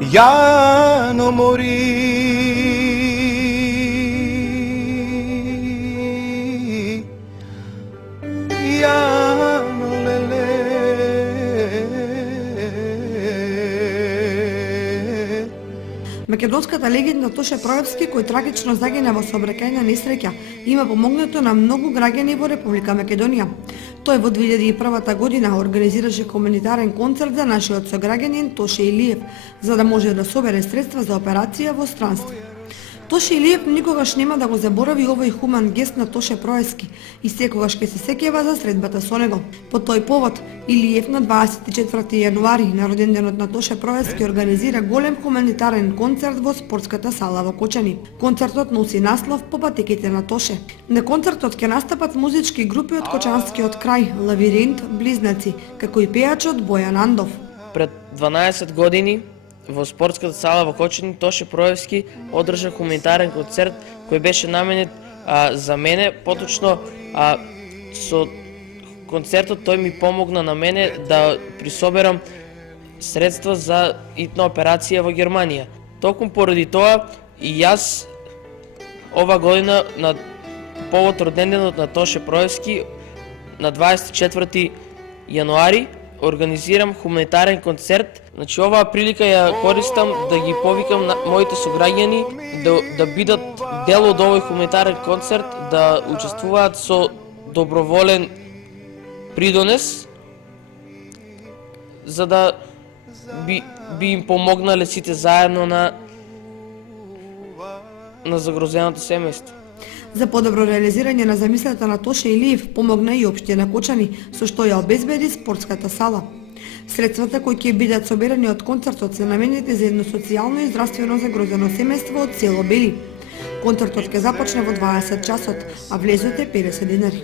Jano mori Jano lele Македонската легенда Тоше Проевски, кој трагично загина во сообраќајна несреќа, има помогнато на многу граѓани во Република Македонија. Тој во 2001 година организираше хуманитарен концерт за нашиот сограѓанин Тоше Илиев, за да може да собере средства за операција во странство. Тоше Илиев никогаш нема да го заборави овој хуман гест на Тоше Проевски и секогаш ќе се сеќава за средбата со него. По тој повод, Илиев на 24 јануари, на роденденот на Тоше Проевски, организира голем хуманитарен концерт во спортската сала во Кочани. Концертот носи наслов "По патеките на Тоше". На концертот ќе настапат музички групи од Кочанскиот крај, Лавиринт, Близнаци, како и пејачот Бојан Андов. Пред 12 години во спортската сала во Кочани Тоше Проевски одржа хуманитарен концерт кој беше наменет за мене, поточно со концертот тој ми помогна на мене да присоберам средства за итна операција во Германија. Токму поради тоа и јас ова година на повод роденденот на Тоше Проевски на 24 јануари организирам хуманитарен концерт. Значи оваа прилика ја користам да ги повикам на моите сограѓани да бидат дел од овој хуманитарен концерт, да учествуваат со доброволен придонес, за да би им помогнале сите заедно на загрозеното семејство. За подобро реализирање на замислата на Тоше Илиев помогна и општина Кочани, со што ја обезбеди спортската сала. Средствата кои ќе бидат соберани од концертот се наменети за едно социјално и здравствено загрозено семејство од село Бели. Концертот ќе започне во 20 часот, а влезот е 50 денари.